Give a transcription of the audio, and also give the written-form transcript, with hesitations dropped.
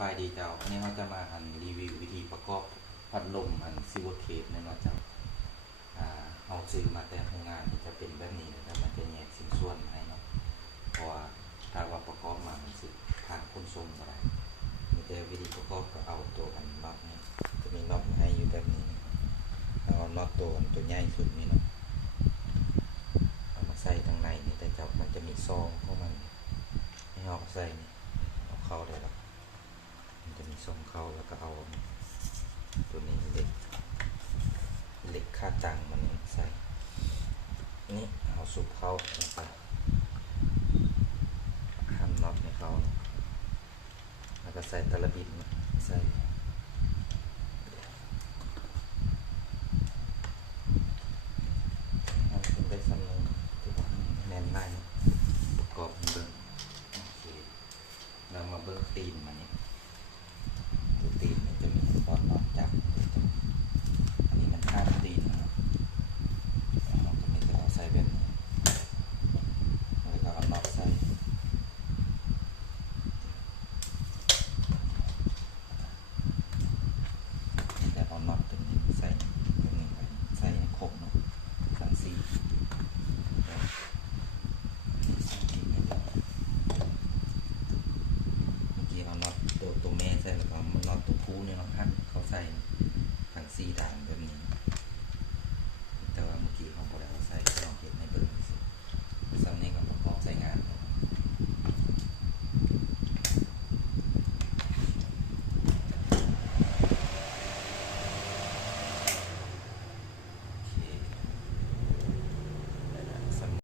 บายดีเจ้าวันนี้เราจะมารีวิววิธีประกอบพัดลมซิลเวอร์เคสในเนาะเจ้าเอาซื้อมาแต่โรงงานที่จะเป็นแบบนี้แล้วมันจะแยกชิ้นส่วนให้เนาะเพราะว่าถ้าว่าประกอบมามันสิผ่านคนทรงก็ได้มีแต่วิธีประกอบก็เอาตัวน็อตนี่จะมีน็อตให้อยู่แบบนี้แล้วเอาน็อตตัวใหญ่สุดนี่เนาะเอามาใส่ทางในนี่แต่เจ้ามันจะมีซองของมันให้เอาใส่นี่เอาเข้าได้แล้วมันจะมีซองเข้าแล้วก็เอาตัวนี้เหล็กค่าตังมันใส่นี่เอาสุบเข้าแล้วก็หั่นน็อตให้เขาแล้วก็ใส่ตะบิดใส่เอาขึ้นได้สำนึงที่ว่าแน่นได้ประกอบเบิ้งโอเคเรามาเบิ้งตีนมันนี่ดูตีนมันจะมีตอนน็อตจับอันนี้มันข้ามตีนนะครับเราจะมีแต่เอาใส่แบบนี้แล้วก็เอาน็อตใส่แล้วเอาน็อตตัวนี้ใส่ตัวนี้ไปใส่ให้ครบเนาะทั้งสี่ใส่ทีนี้ต่อเมื่อกี้เอาน็อตตัวแม่ใส่แล้วก็น็อตตัวผู้เนี่ยเราหั่นเขาใส่ทั้งสี่ด่านแบบนี้แต่ว่าเมื่อกี้เขาก็ได้